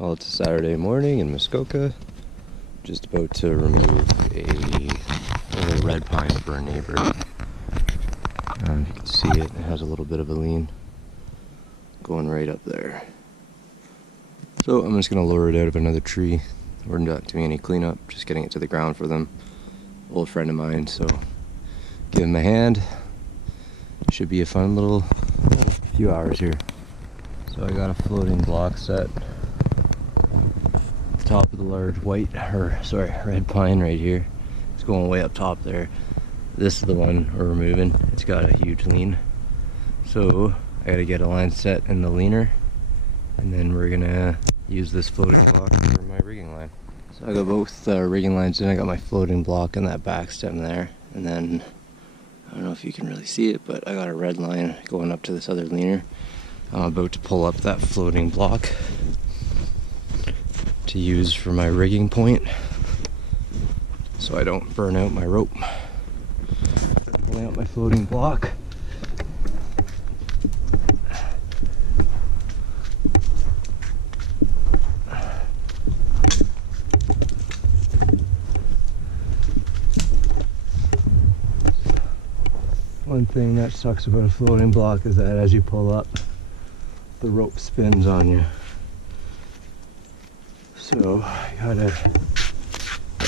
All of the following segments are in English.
Well, it's a Saturday morning in Muskoka. Just about to remove a red pine for a neighbor. If you can see it, it has a little bit of a lean going right up there. So I'm just going to lower it out of another tree. We're not doing any cleanup, just getting it to the ground for them. Old friend of mine, so give him a hand. Should be a fun little few hours here. So I got a floating block set. Top of the large red pine right here. It's going way up top there. This is the one we're removing. It's got a huge lean. So I gotta get a line set in the leaner, and then we're gonna use this floating block for my rigging line. So I got both rigging lines in. I got my floating block and that back stem there, and then I don't know if you can really see it, but I got a red line going up to this other leaner. I'm about to pull up that floating block to use for my rigging point so I don't burn out my rope. Pulling out my floating block. One thing that sucks about a floating block is that as you pull up, the rope spins on you. So you got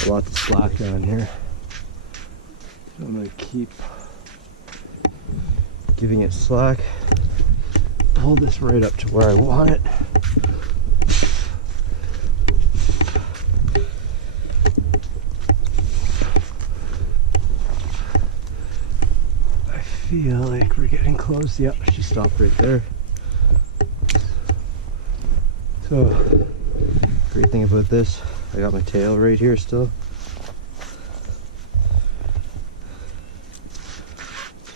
lots of slack down here. So I'm gonna keep giving it slack. Hold this right up to where I want it. I feel like we're getting close. Yep, she stopped right there. So, great thing about this, I got my tail right here still.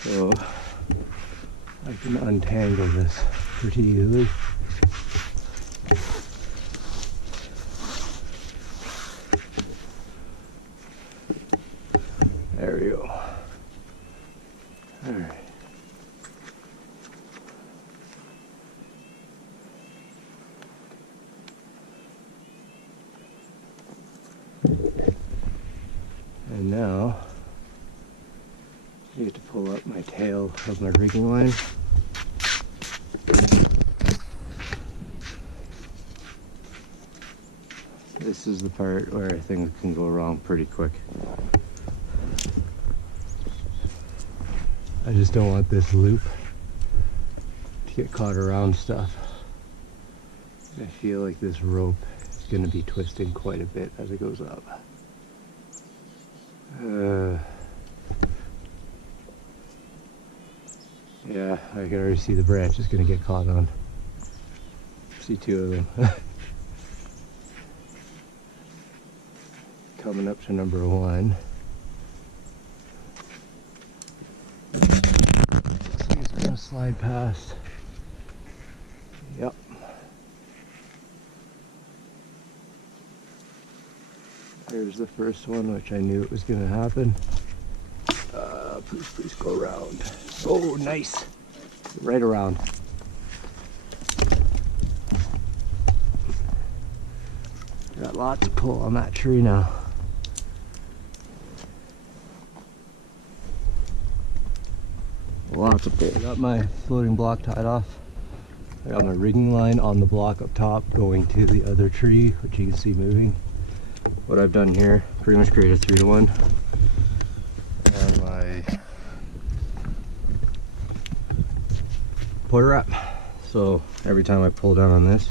So, I can untangle this pretty easily. There we go. Alright. And now I get to pull up my tail of my rigging line. This is the part where things can go wrong pretty quick. I just don't want this loop to get caught around stuff. I feel like this rope is going to be twisting quite a bit as it goes up. Yeah, I can already see the branch is going to get caught on. See two of them. Coming up to number one. Looks like it's going to slide past. Yep. There's the first one, which I knew it was going to happen. Please go around. Oh, nice. Right around. Got lots of pull on that tree now. Lots of pull. I got my floating block tied off. I got my rigging line on the block up top going to the other tree, which you can see moving. What I've done here, pretty much create a 3-to-1. And my porter wrap. So every time I pull down on this,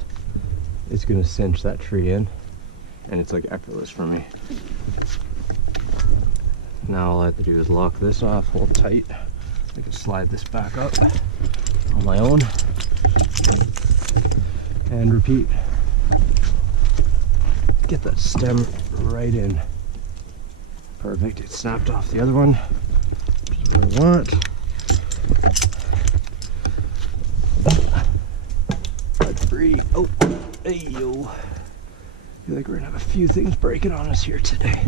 it's gonna cinch that tree in, and it's like effortless for me. Now all I have to do is lock this off, hold tight. I can slide this back up on my own and repeat. Get that stem right in. Perfect. It snapped off the other one, which is what I want. But free. Oh, hey yo. I feel like we're gonna have a few things breaking on us here today.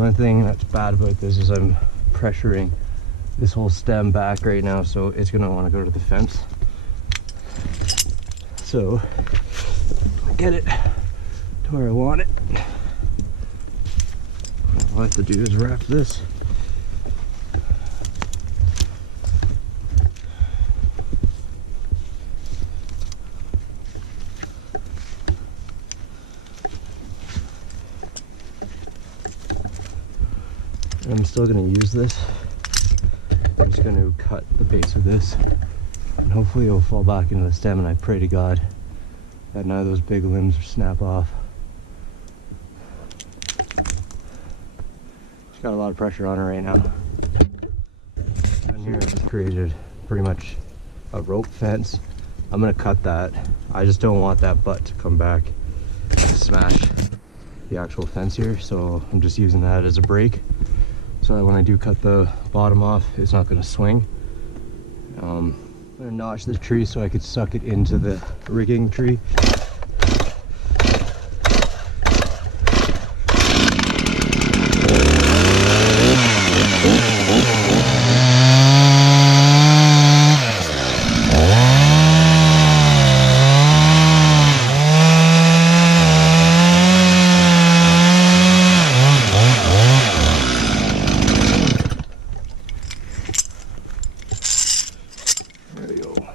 only thing that's bad about this is I'm pressuring this whole stem back right now, so it's gonna want to go to the fence. So I get it to where I want it. All I have to do is wrap this. I'm still going to use this. I'm just going to cut the base of this and hopefully it will fall back into the stem, and I pray to God that none of those big limbs snap off. She's got a lot of pressure on her right now. Down here I just created pretty much a rope fence. I'm going to cut that. I just don't want that butt to come back and smash the actual fence here, so I'm just using that as a break. So that when I do cut the bottom off, it's not going to swing. I'm going to notch the tree so I could suck it into the rigging tree.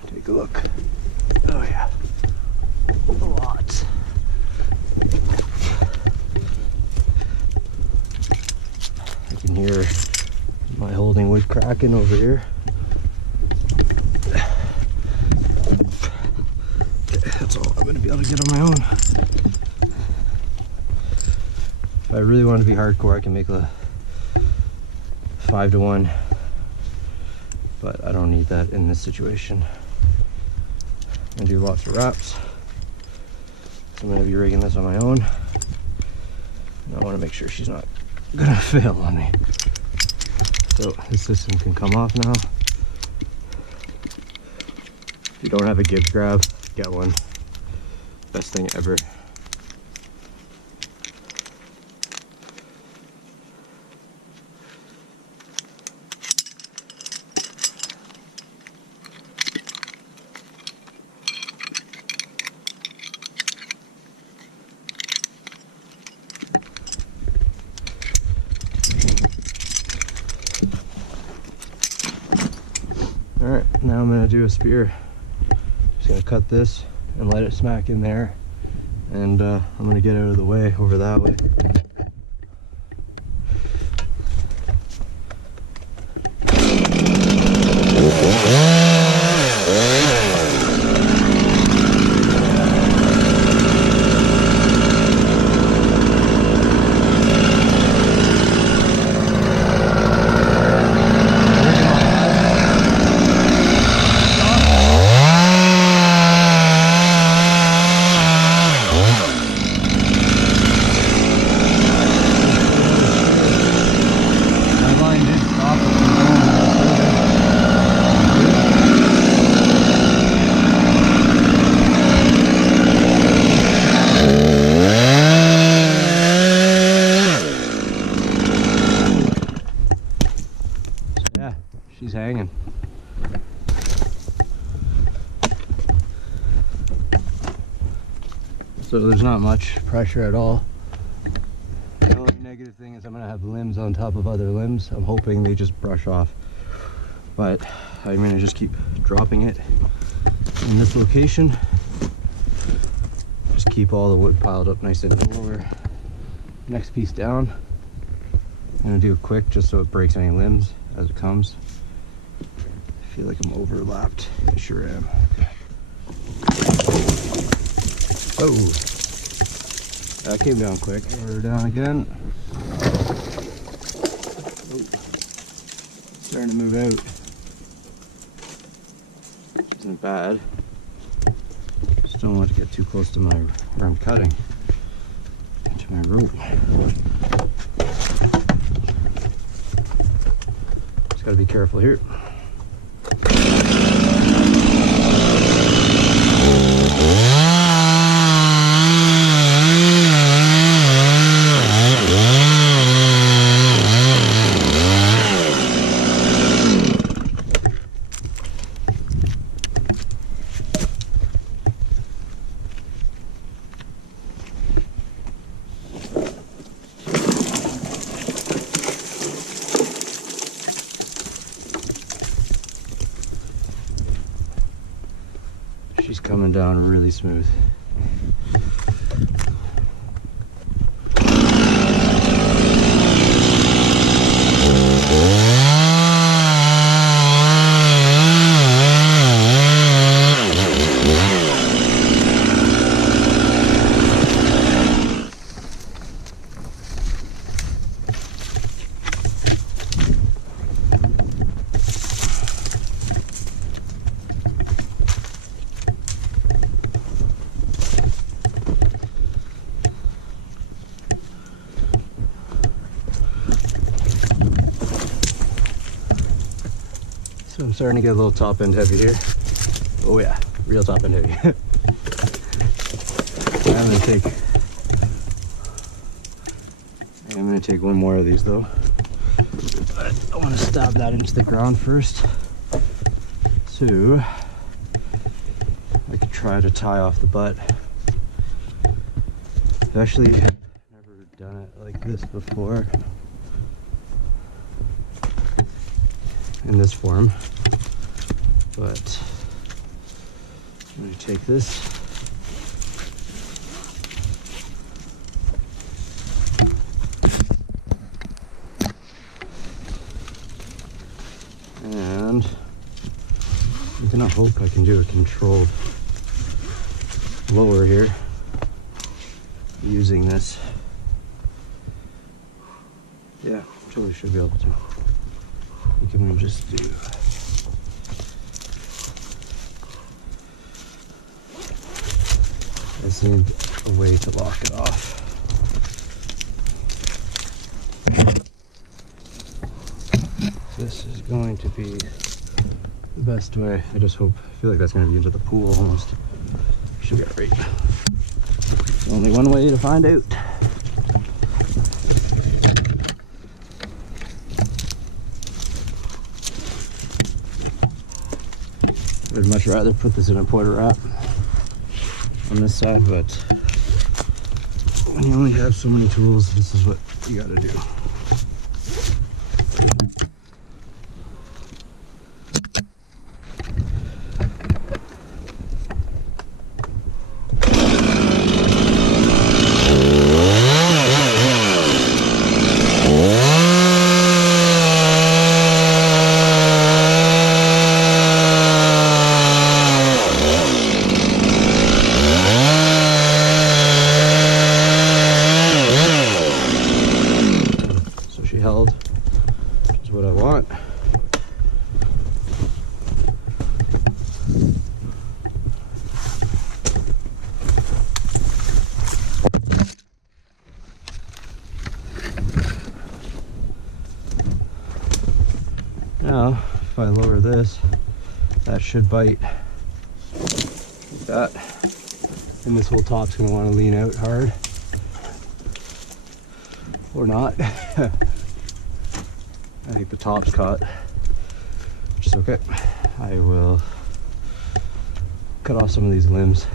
Take a look. Oh yeah, a lot. I can hear my holding wood cracking over here. That's all I'm going to be able to get on my own. If I really want to be hardcore, I can make a 5-to-1, but I don't need that in this situation. I'm gonna do lots of wraps. So I'm gonna be rigging this on my own. And I wanna make sure she's not gonna fail on me. So this system can come off now. If you don't have a Gibbs grab, get one. Best thing ever. Alright, now I'm going to do a spear. Just going to cut this and let it smack in there, and I'm going to get out of the way over that way. Yeah, she's hanging. So there's not much pressure at all. The only negative thing is I'm gonna have limbs on top of other limbs. I'm hoping they just brush off, but I'm gonna just keep dropping it in this location. Just keep all the wood piled up nice and lower. Next piece down. I'm gonna do it quick just so it breaks any limbs as it comes. I feel like I'm overlapped. I sure am. Oh, that came down quick. We're down again. Oh, starting to move out. Which isn't bad. Just don't want to get too close to where I'm cutting, to my rope. Just gotta be careful here. coming down really smooth. So I'm starting to get a little top end heavy here. Oh yeah, real top end heavy. I'm gonna take one more of these though. But I want to stab that into the ground first. So I could try to tie off the butt. I've actually never done it like this before. In this form, but I'm going to take this and I'm going to hope I can do a controlled lower here using this. Yeah, totally should be able to. What can we just do? I just need a way to lock it off. This is going to be the best way. I feel like that's going to be into the pool almost. Should get it right. There's only one way to find out. I'd much rather put this in a Porter wrap on this side, but when you only have so many tools, this is what you gotta do. Which is what I want. Now, if I lower this, that should bite like that. And this whole top's gonna want to lean out hard. Or not. I think the top's caught, which is okay. I will cut off some of these limbs.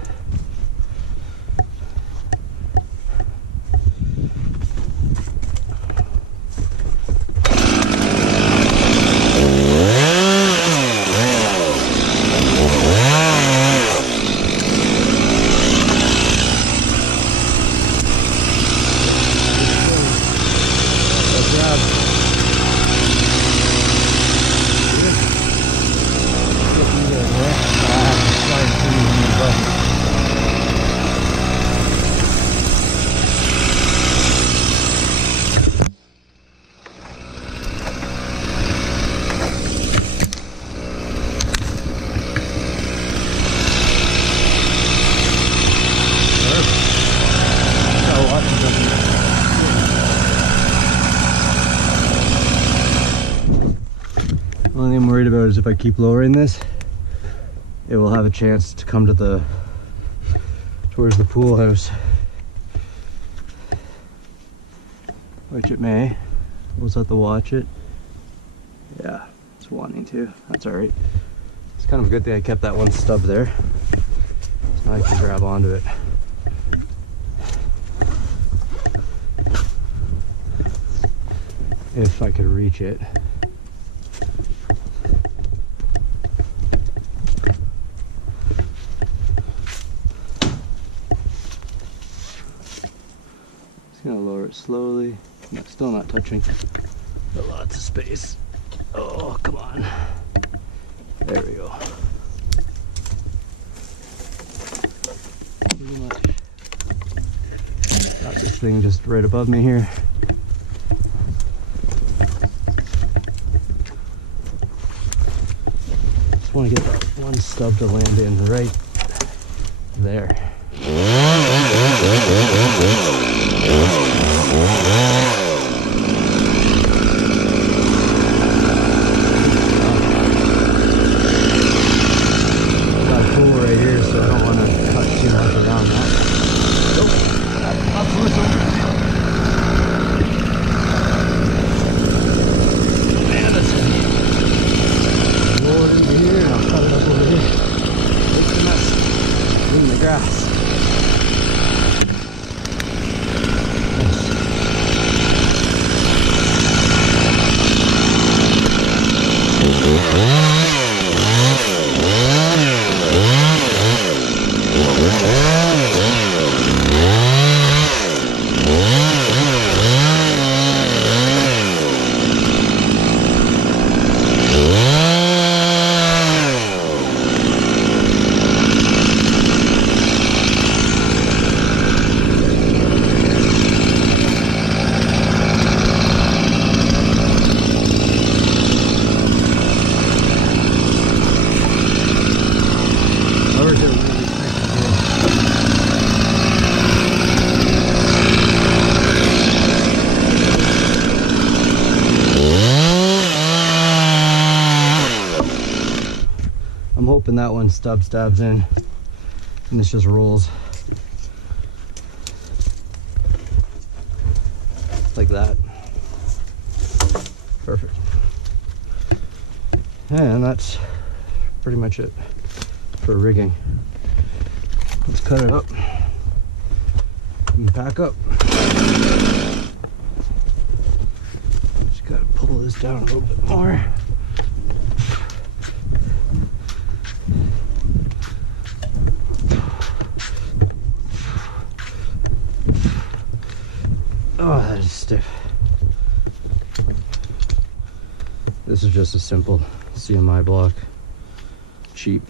The only thing I'm worried about is if I keep lowering this, it will have a chance to come to towards the pool house, which it may. We'll just have to watch it. Yeah, it's wanting to. That's all right. It's kind of a good thing I kept that one stub there, so now I can grab onto it. If I could reach it. start slowly. No, still not touching. But lots of space. Oh, come on. There we go. Pretty much. Got this thing just right above me here. Just want to get that one stub to land in right there. Got a pool right here, so I don't want to cut too much around that. Man, that's heavy. Roll it into here and I'll cut it up over here. It's a mess in the grass. I'm hoping that one stabs in and this just rolls like that. Perfect. And that's pretty much it for rigging. Let's cut it up and pack up. Just gotta pull this down a little bit more. Oh, that is stiff. This is just a simple CMI block. Cheap,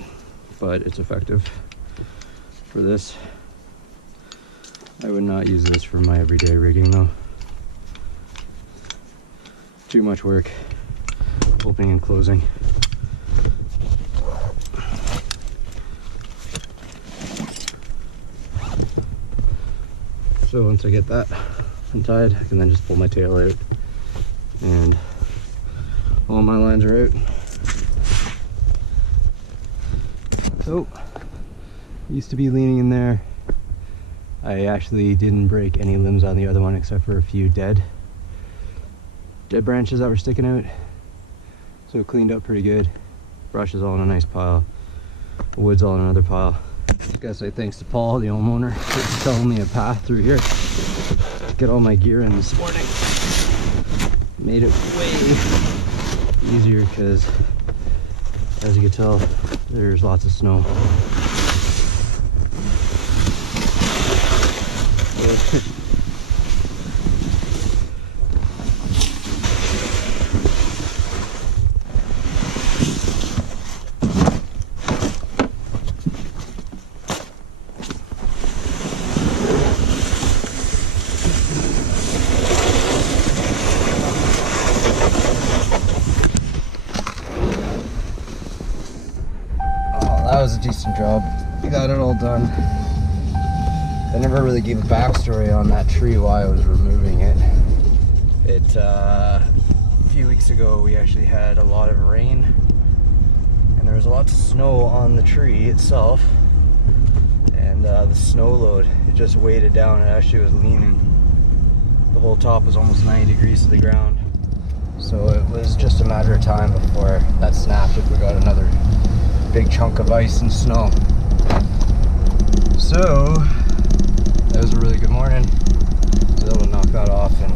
but it's effective. For this, I would not use this for my everyday rigging though. Too much work, opening and closing. So once I get that untied, I can then just pull my tail out and all my lines are out. So, used to be leaning in there. I actually didn't break any limbs on the other one except for a few dead branches that were sticking out. So it cleaned up pretty good. Brush is all in a nice pile. Wood's all in another pile. I gotta say thanks to Paul, the homeowner, for telling me a path through here. Get all my gear in this morning. Made it way easier because, as you can tell, there's lots of snow. That was a decent job. We got it all done. I never really gave a backstory on that tree while I was removing it. A few weeks ago we actually had a lot of rain and there was lots of snow on the tree itself, and the snow load, it just weighed it down. It actually was leaning. The whole top was almost 90 degrees to the ground. So it was just a matter of time before that snapped if we got another big chunk of ice and snow. So that was a really good morning. I was able to knock that off and